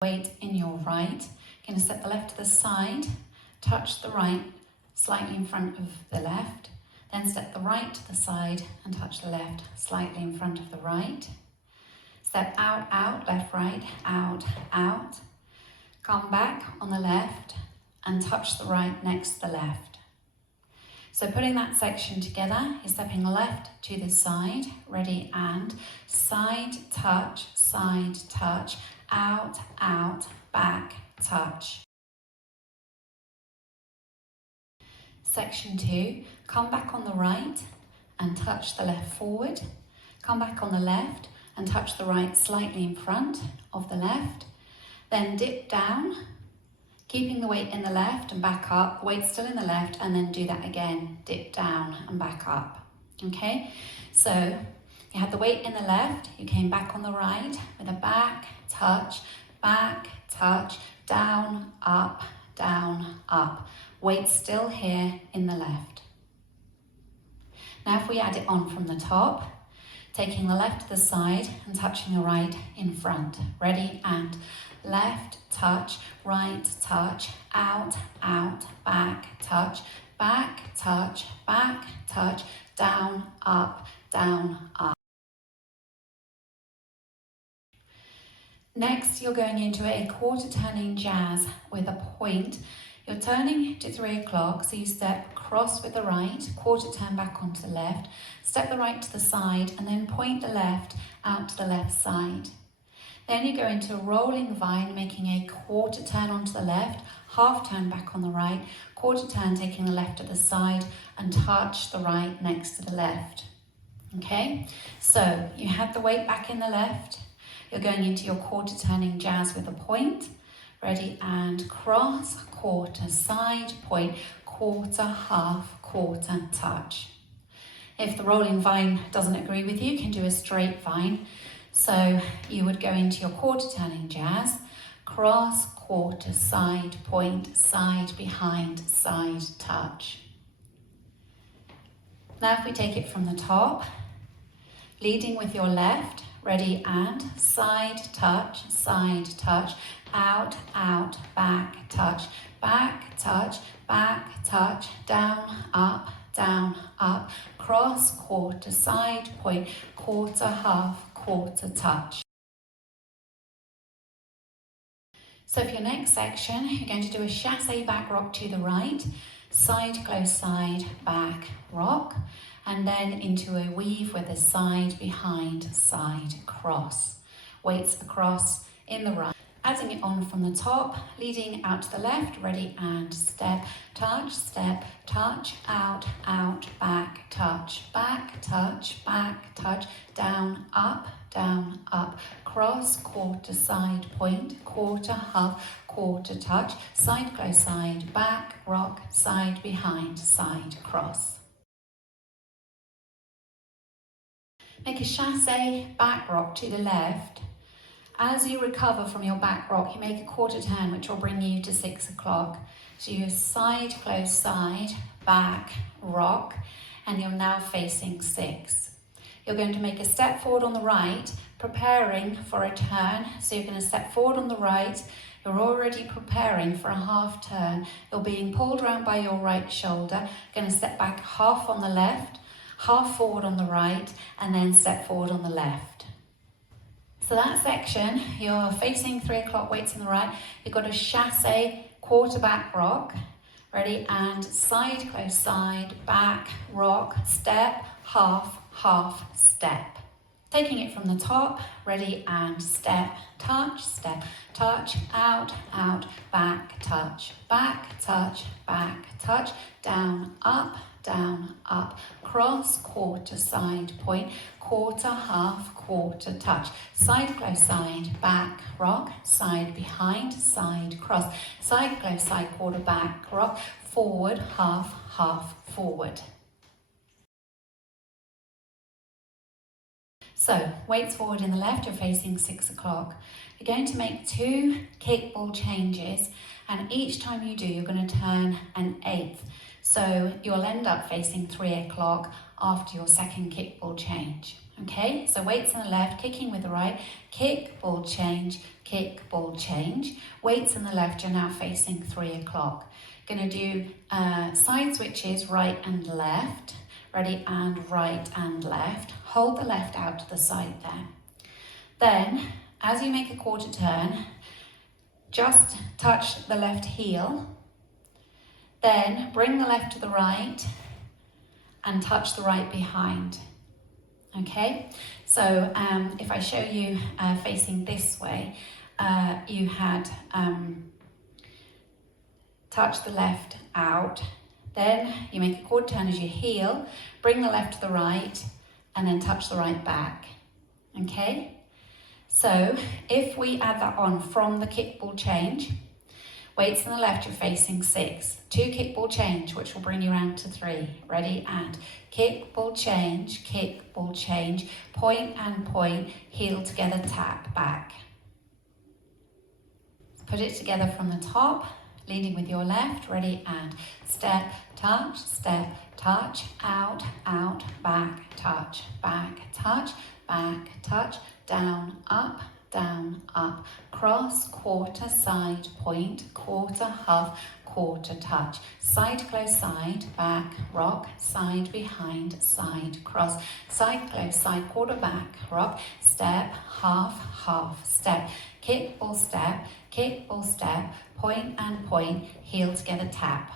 weight in your right. You're going to step the left to the side, touch the right slightly in front of the left, then step the right to the side and touch the left slightly in front of the right. Step out, out, left, right, out, out. Come back on the left and touch the right next to the left. So putting that section together, you're stepping left to the side, ready, and side, touch, out, out, back, touch. Section 2, come back on the right and touch the left forward. Come back on the left and touch the right slightly in front of the left. Then dip down, keeping the weight in the left and back up, weight still in the left, and then do that again, dip down and back up. Okay, so you had the weight in the left, you came back on the right with a back, touch, down, up, weight still here in the left. Now if we add it on from the top, taking the left to the side and touching the right in front, ready, and left, touch, right, touch, out, out, back, touch, down, up, down, up. Next, you're going into a quarter turning jazz with a point. You're turning to 3 o'clock, so you step cross with the right, quarter turn back onto the left, step the right to the side, and then point the left out to the left side. Then you go into a rolling vine, making a quarter turn onto the left, half turn back on the right, quarter turn taking the left to the side, and touch the right next to the left. Okay, so you have the weight back in the left. You're going into your quarter turning jazz with a point. Ready, and cross, quarter, side, point, quarter, half, quarter, touch. If the rolling vine doesn't agree with you, you can do a straight vine. So you would go into your quarter turning jazz, cross, quarter, side, point, side, behind, side, touch. Now if we take it from the top, leading with your left, ready, and side, touch, out, out, back, touch, down, up, cross, quarter, side, point, quarter, half, quarter, touch. So for your next section, you're going to do a chassé back rock to the right, side, close, side, back, rock, and then into a weave with a side, behind, side, cross. Weights across in the right. Adding it on from the top, leading out to the left, ready, and step, touch, out, out, back, touch, down, up, cross, quarter, side, point, quarter, half, quarter, touch, side, close, side, back, rock, side, behind, side, cross. Make a chassé back rock to the left. As you recover from your back rock, you make a quarter turn, which will bring you to 6 o'clock. So you're side, close, side, back, rock, and you're now facing 6. You're going to make a step forward on the right, preparing for a turn. So you're going to step forward on the right. You're already preparing for a half turn. You're being pulled around by your right shoulder. You're going to step back half on the left, half forward on the right, and then step forward on the left. So that section, you're facing 3 o'clock, weights on the right. You've got a chassé quarter back rock. Ready, and side, close, side, back, rock, step, half, half, step. Taking it from the top, ready, and step, touch, out, out, back, touch, down, up, cross, quarter, side, point, quarter, half, quarter, touch, side, close, side, back, rock, side, behind, side, cross, side, close, side, quarter, back, rock, forward, half, half, forward. So, weights forward in the left, you're facing 6 o'clock. You're going to make 2 kickball changes, and each time you do, you're going to turn an eighth. So you'll end up facing 3 o'clock after your second kick, ball, change. Okay, so weights in the left, kicking with the right, kick, ball, change, kick, ball, change. Weights in the left, you're now facing 3 o'clock. Going to do side switches, right and left. Ready, and right and left. Hold the left out to the side there. Then, as you make a quarter turn, just touch the left heel. Then bring the left to the right and touch the right behind. Okay, so if I show you facing this way, you had touch the left out, then you make a quarter turn as you heel, bring the left to the right, and then touch the right back. Okay, so if we add that on from the kick, ball, change, weights on the left, you're facing 6. 2 kick, ball, change, which will bring you round to 3. Ready, and kick, ball, change, point and point, heel together, tap, back. Put it together from the top, leading with your left. Ready, and step, touch, out, out, back, touch, down, up, cross, quarter, side, point, quarter, half, quarter, touch, side, close, side, back, rock, side, behind, side, cross, side, close, side, quarter, back, rock, step, half, half, step, kick, ball, step, point and point, heel together, tap.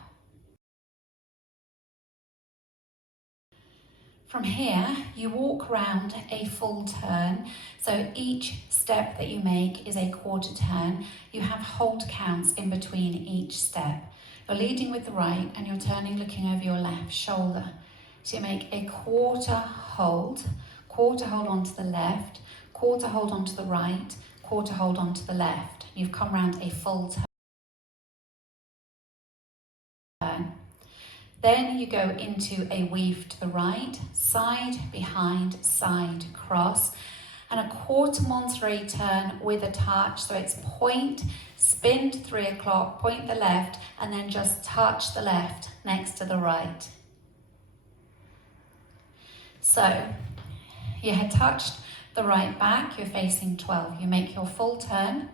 From here, you walk around a full turn. So each step that you make is a quarter turn. You have hold counts in between each step. You're leading with the right and you're turning looking over your left shoulder. So you make a quarter hold onto the left, quarter hold onto the right, quarter hold onto the left. You've come around a full turn. Then you go into a weave to the right, side, behind, side, cross, and a quarter Monterey turn with a touch. So it's point, spin to 3 o'clock, point the left, and then just touch the left next to the right. So you had touched the right back, you're facing 12. You make your full turn,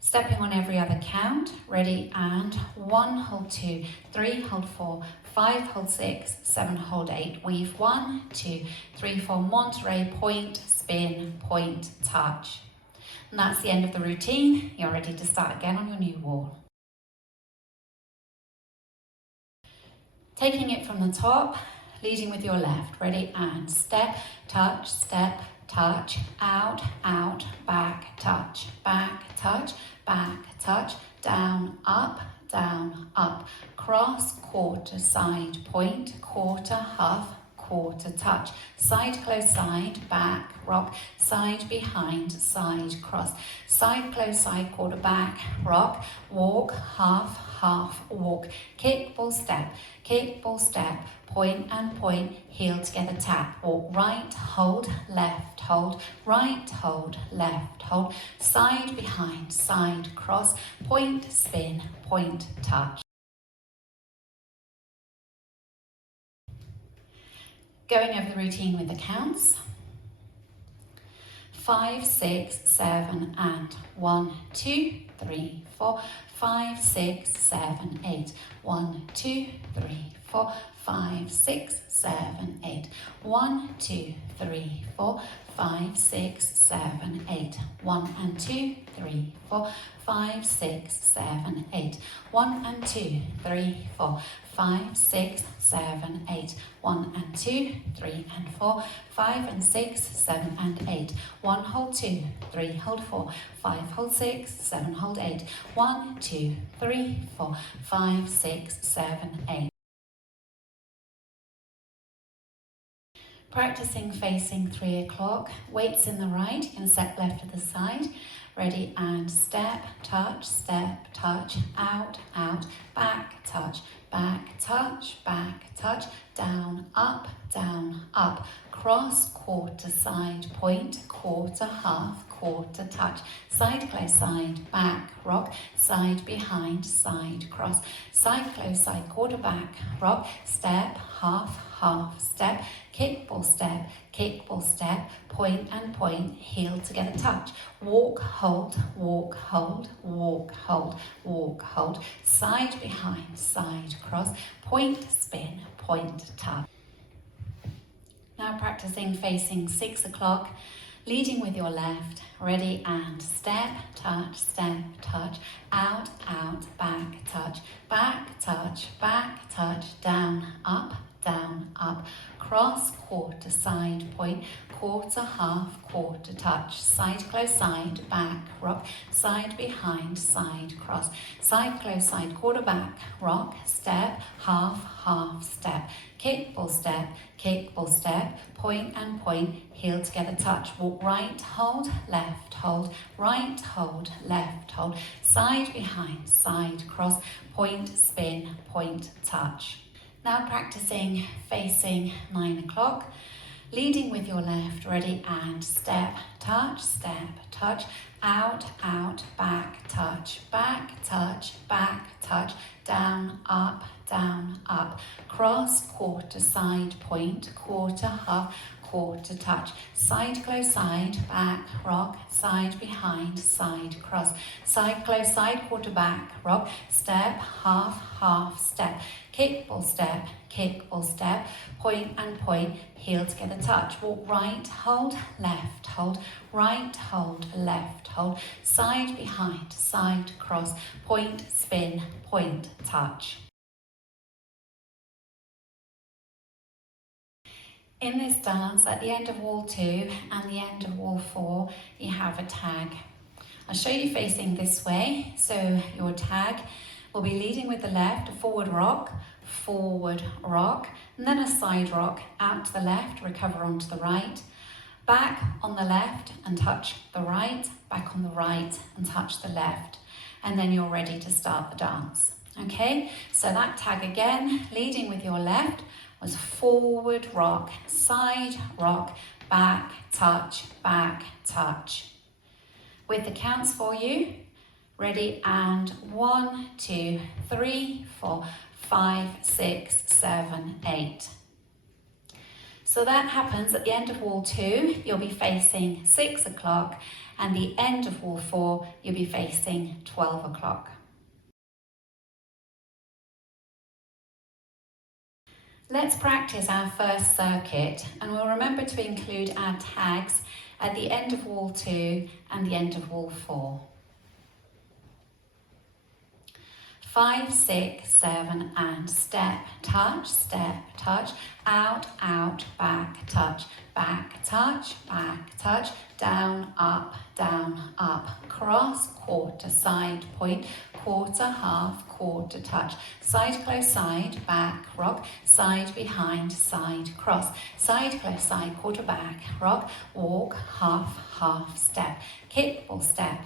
stepping on every other count. Ready, and 1, hold 2, 3, hold 4, 5, hold 6, 7, hold 8. Weave 1, 2, 3, 4, Monterey, point, spin, point, touch. And that's the end of the routine. You're ready to start again on your new wall. Taking it from the top, leading with your left. Ready, and step, touch, out, out, back, touch, down, up, cross, quarter, side, point, quarter, half, quarter, touch, side, close, side, back, rock, side, behind, side, cross, side, close, side, quarter, back, rock, walk, half, half, walk, kick, ball, step, point and point, heel together, tap, walk, right, hold, left, hold, right, hold, left, hold, side, behind, side, cross, point, spin, point, touch. Going over the routine with the counts. 5, 6, 7, and 1, 2, 3, 4, 5, 6, 7, 8. 1, 2, 3, 4, 5, 6, 7, 8. 1, 2, 3, 4, 5, 6, 7, 8. 1 and 2, 3, 4, 5, 6, 7, 8. 1 and 2, 3, 4, 5, 6, 7, 8. 1 and 2, 3 and 4, 5 and 6, 7 and 8. 1, hold 2, 3, hold 4, 5, hold 6, 7, hold 8. 1, 2, 3, 4, 5, 6, 7, 8. Practicing facing 3 o'clock. Weights in the right, you're going to step left to the side. Ready, and step, touch, out, out, back, touch, back, touch, down, up, cross, quarter, side, point, quarter, half, quarter, touch, side, close, side, back, rock, side, behind, side, cross, side, close, side, quarter, back, rock, step, half, half, step, kickball step, point and point, heel together, touch, walk, hold, walk, hold, walk, hold, walk, hold, side, behind, side, cross, point, spin, point, touch. Now practicing facing 6 o'clock, leading with your left, ready and step, touch, out, back, touch, down, up, cross, quarter, side, point, quarter, half, quarter, touch, side, close, side, back, rock, side, behind, side, cross, side, close, side, quarter, back, rock, step, half, half, step, kickball step, point and point, heel together, touch, walk right, hold, right, hold, left, hold, side, behind, side, cross, point, spin, point, touch. Now practicing facing 9 o'clock, leading with your left, ready and step, touch, out, back, touch, down, up, cross, quarter, side, point, quarter, half, quarter, touch, side, close, side, back, rock, side, behind, side, cross, side, close, side, quarter, back, rock, step, half, half, step, kickball step, point and point, heel together, touch, walk right, hold, right, hold, left, hold, side, behind, side, cross, point, spin, point, touch. In this dance, at the end of wall 2 and the end of wall 4, you have a tag. I'll show you facing this way. So your tag will be leading with the left, a forward rock, and then a side rock out to the left, recover onto the right, back on the left and touch the right, back on the right and touch the left. And then you're ready to start the dance. Okay, so that tag again, leading with your left, was forward rock, side rock, back touch, with the counts for you. Ready, and 1, 2, 3, 4, 5, 6, 7, 8. So that happens at the end of wall 2, you'll be facing 6 o'clock, and the end of wall 4, you'll be facing 12 o'clock. Let's practice our first circuit, and we'll remember to include our tags at the end of wall 2 and the end of wall 4. 5, 6, 7, and step, touch, out, back, touch, down, up, cross, quarter, side, point, quarter, half, quarter, touch, side, close, side, back, rock, side, behind, side, cross, side, close, side, quarter, back, rock, walk, half, half, step, kickball step,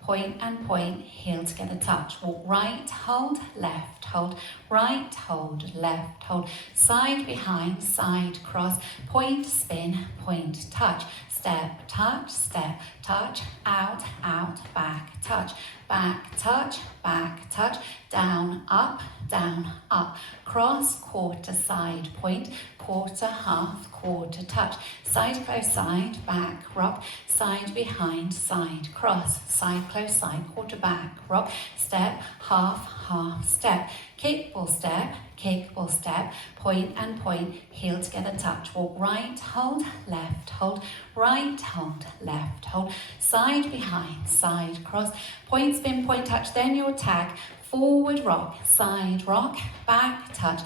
point and point, heel together, touch, walk right, hold, left, hold, right, hold, left, hold, side, behind, side, cross, point, spin, point, touch, step, touch, out, back, touch, down, up, cross, quarter, side, point, quarter, half, quarter, touch, side, close, side, back, rock, side, behind, side, cross, side, close, side, quarter, back, rock, step, half, half, step, kickball step, point and point, heel together, touch, walk right, hold, left, hold, right, hold, left, hold, side, behind, side, cross, point, spin, point, touch, then your tag, forward rock, back touch,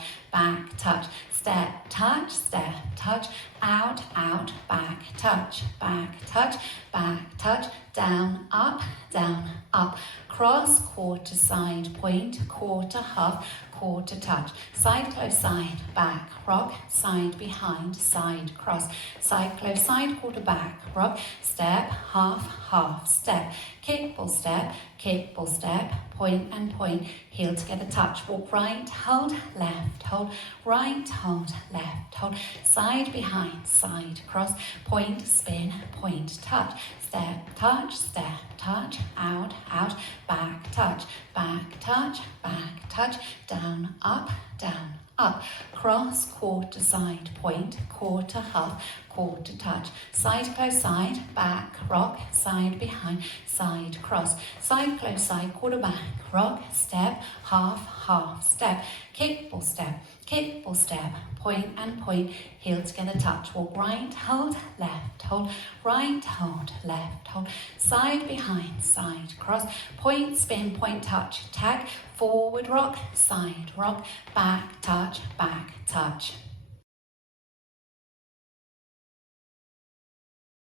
step, touch, touch, out, out, back, touch, down, up, cross, quarter, side, point, quarter, half, quarter, touch, side, close, side, back, rock, side, behind, side, cross, side, close, side, quarter, back, rock, step, half, half, step, kick, ball, step, point and point, heel together, touch, walk right, hold, right, hold, left, hold, side, behind, side, cross, point, spin, point, touch, step, touch, out, back, touch, down, up, cross, quarter, side, point, quarter, half, quarter, touch, side, close, side, back, rock, side, behind, side, cross, side, close, side, quarter, back, rock, step, half, step, kick, ball, step, point and point, heel together, touch, walk right, hold, left, hold, right, hold, left, hold, side, behind, side, cross, point, spin, point, touch, tag, forward, rock, side, rock, back, touch,